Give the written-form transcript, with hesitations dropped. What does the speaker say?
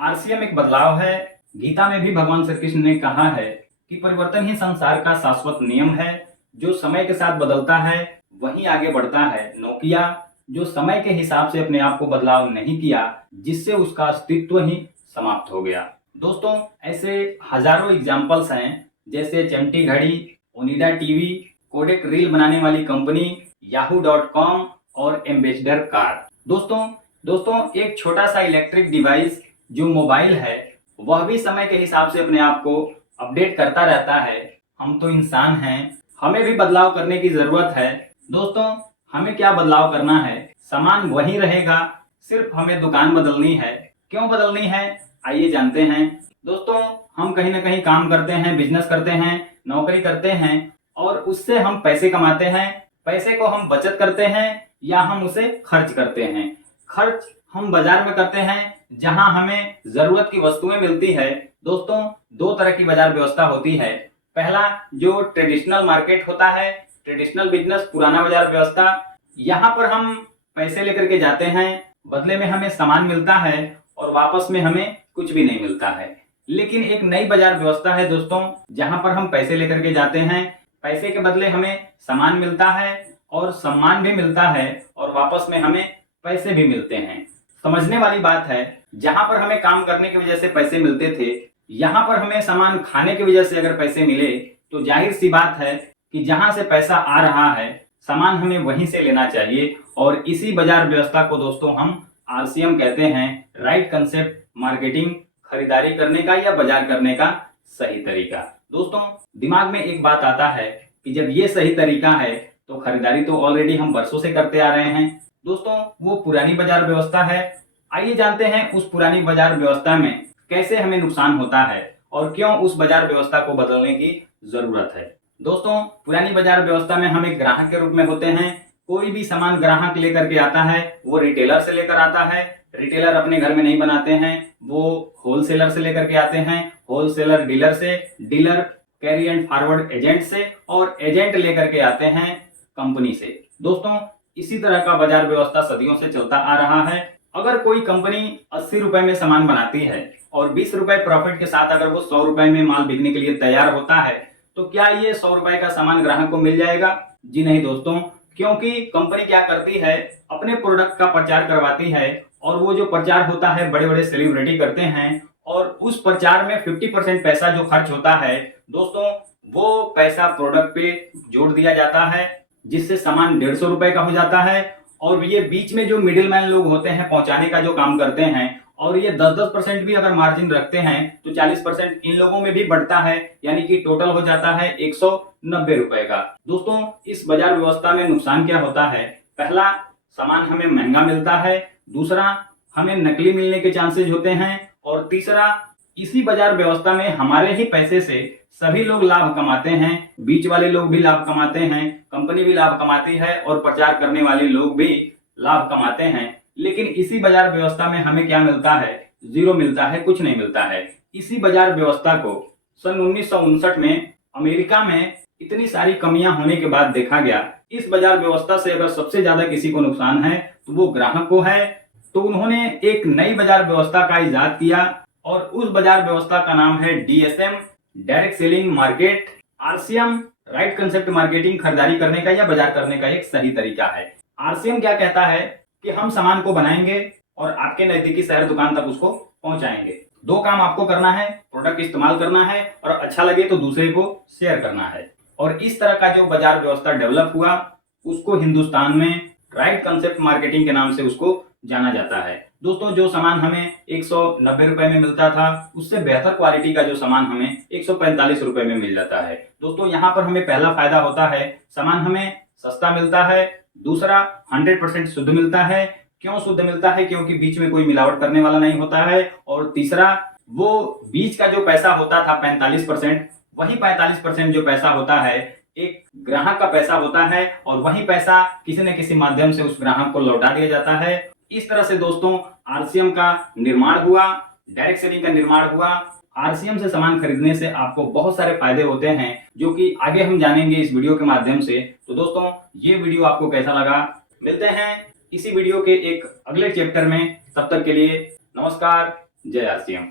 RCM एक बदलाव है। गीता में भी भगवान श्री कृष्ण ने कहा है कि परिवर्तन ही संसार का शाश्वत नियम है। जो समय के साथ बदलता है वही आगे बढ़ता है। नोकिया जो समय के हिसाब से अपने आप को बदलाव नहीं किया, जिससे उसका अस्तित्व ही समाप्त हो गया। दोस्तों, ऐसे हजारों एग्जाम्पल्स हैं, जैसे चमटी घड़ी, ओनिडा टीवी, कोडेक रील बनाने वाली कंपनी, yahoo.com और एम्बेसडर कार। दोस्तों दोस्तों एक छोटा सा इलेक्ट्रिक डिवाइस जो मोबाइल है, वह भी समय के हिसाब से अपने आप को अपडेट करता रहता है। हम तो इंसान हैं, हमें भी बदलाव करने की जरूरत है। दोस्तों, हमें क्या बदलाव करना है? सामान वही रहेगा, सिर्फ हमें दुकान बदलनी है। क्यों बदलनी है, आइए जानते हैं। दोस्तों, हम कहीं ना कहीं काम करते हैं, बिजनेस करते हैं, नौकरी करते हैं और उससे हम पैसे कमाते हैं। पैसे को हम बचत करते हैं या हम उसे खर्च करते हैं। खर्च हम बाजार में करते हैं जहां हमें जरूरत की वस्तुएं मिलती है। दोस्तों, दो तरह की बाजार व्यवस्था होती है। पहला जो ट्रेडिशनल मार्केट होता है, ट्रेडिशनल बिजनेस, पुराना बाजार व्यवस्था। यहाँ पर हम पैसे लेकर के जाते हैं, बदले में हमें सामान मिलता है और वापस में हमें कुछ भी नहीं मिलता है। लेकिन एक नई बाजार व्यवस्था है दोस्तों, जहां पर हम पैसे लेकर के जाते हैं, पैसे के बदले हमें सामान मिलता है और सम्मान भी मिलता है और वापस में हमें पैसे भी मिलते हैं। समझने वाली बात है, जहां पर हमें काम करने की वजह से पैसे मिलते थे, यहाँ पर हमें सामान खाने की वजह से अगर पैसे मिले तो जाहिर सी बात है कि जहां से पैसा आ रहा है, सामान हमें वहीं से लेना चाहिए। और इसी बाजार व्यवस्था को दोस्तों हम आरसीएम कहते हैं, राइट कंसेप्ट मार्केटिंग, खरीदारी करने का या बाजार करने का सही तरीका। दोस्तों, दिमाग में एक बात आता है कि जब ये सही तरीका है तो खरीदारी तो ऑलरेडी हम बरसों से करते आ रहे हैं। दोस्तों, वो पुरानी बाजार व्यवस्था है। आइए जानते हैं उस पुरानी बाजार व्यवस्था में कैसे हमें नुकसान होता है और क्यों उस बाजार व्यवस्था को बदलने की जरूरत है। दोस्तों, पुरानी बाजार व्यवस्था में हम एक ग्राहक के रूप में होते हैं। कोई भी सामान ग्राहक लेकर के आता है, वो रिटेलर से लेकर आता है। रिटेलर अपने घर में नहीं बनाते हैं, वो होलसेलर से लेकर के आते हैं, होलसेलर डीलर से, dealer carry and forward agent से और एजेंट लेकर के आते हैं कंपनी से। दोस्तों, इसी तरह का बाजार व्यवस्था सदियों से चलता आ रहा है। अगर कोई कंपनी 80 रुपए में सामान बनाती है और 20 रुपए प्रॉफिट के साथ अगर वो 100 रुपए में माल बिकने के लिए तैयार होता है, तो क्या ये 100 रुपए का सामान ग्राहक को मिल जाएगा? जी नहीं दोस्तों, क्योंकि कंपनी क्या करती है, अपने प्रोडक्ट का प्रचार करवाती है और वो जो प्रचार होता है बड़े बड़े सेलिब्रिटी करते हैं और उस प्रचार में 50% पैसा जो खर्च होता है दोस्तों, वो पैसा प्रोडक्ट पे जोड़ दिया जाता है, जिससे सामान 150 रुपए का हो जाता है। और ये बीच में जो मिडिल मैन लोग होते हैं, पहुंचाने का जो काम करते हैं, और ये 10-10% भी अगर मार्जिन रखते हैं तो 40% इन लोगों में भी बढ़ता है, यानी कि टोटल हो जाता है 190 रुपए का। दोस्तों, इस बाजार व्यवस्था में नुकसान क्या होता है? पहला, सामान हमें महंगा मिलता है। दूसरा, हमें नकली मिलने के चांसेस होते हैं। और तीसरा, इसी बाजार व्यवस्था में हमारे ही पैसे से सभी लोग लाभ कमाते हैं। बीच वाले लोग भी लाभ कमाते हैं, कंपनी भी लाभ कमाती है और प्रचार करने वाले लोग भी लाभ कमाते हैं। लेकिन इसी बाजार व्यवस्था में हमें क्या मिलता है? जीरो मिलता है, कुछ नहीं मिलता है। इसी बाजार व्यवस्था को सन 1959 में अमेरिका में इतनी सारी कमियां होने के बाद देखा गया, इस बाजार व्यवस्था से अगर सबसे ज्यादा किसी को नुकसान है तो वो ग्राहक को है। तो उन्होंने एक नई बाजार व्यवस्था का इजाद किया और उस बाजार व्यवस्था का नाम है DSM, direct selling market. RCM, right concept marketing, खरीदारी करने का या बाजार करने का एक सही तरीका है। आरसीएम क्या कहता है कि हम सामान को बनाएंगे और आपके नजदीकी शहर दुकान तक उसको पहुंचाएंगे। दो काम आपको करना है, प्रोडक्ट इस्तेमाल करना है और अच्छा लगे तो दूसरे को शेयर करना है। और इस तरह का जो बाजार व्यवस्था डेवलप हुआ, उसको हिंदुस्तान में राइट कंसेप्ट मार्केटिंग के नाम से उसको जाना जाता है। दोस्तों, जो सामान हमें 190 रुपए में मिलता था, उससे बेहतर क्वालिटी का जो सामान हमें 145 रुपए में मिल जाता है। दोस्तों, यहाँ पर हमें पहला फायदा होता है, सामान हमें सस्ता मिलता है। दूसरा, 100% शुद्ध मिलता है। क्यों शुद्ध मिलता है? क्योंकि बीच में कोई मिलावट करने वाला नहीं होता है। और तीसरा, वो बीच का जो पैसा होता था 45%, वही 45% जो पैसा होता है एक ग्राहक का पैसा होता है और वही पैसा किसी न किसी माध्यम से उस ग्राहक को लौटा दिया जाता है। इस तरह से दोस्तों आरसीएम का निर्माण हुआ, डायरेक्ट सेलिंग का निर्माण हुआ। आरसीएम से सामान खरीदने से आपको बहुत सारे फायदे होते हैं, जो कि आगे हम जानेंगे इस वीडियो के माध्यम से। तो दोस्तों, ये वीडियो आपको कैसा लगा? मिलते हैं इसी वीडियो के एक अगले चैप्टर में। तब तक के लिए नमस्कार, जय आर सी एम।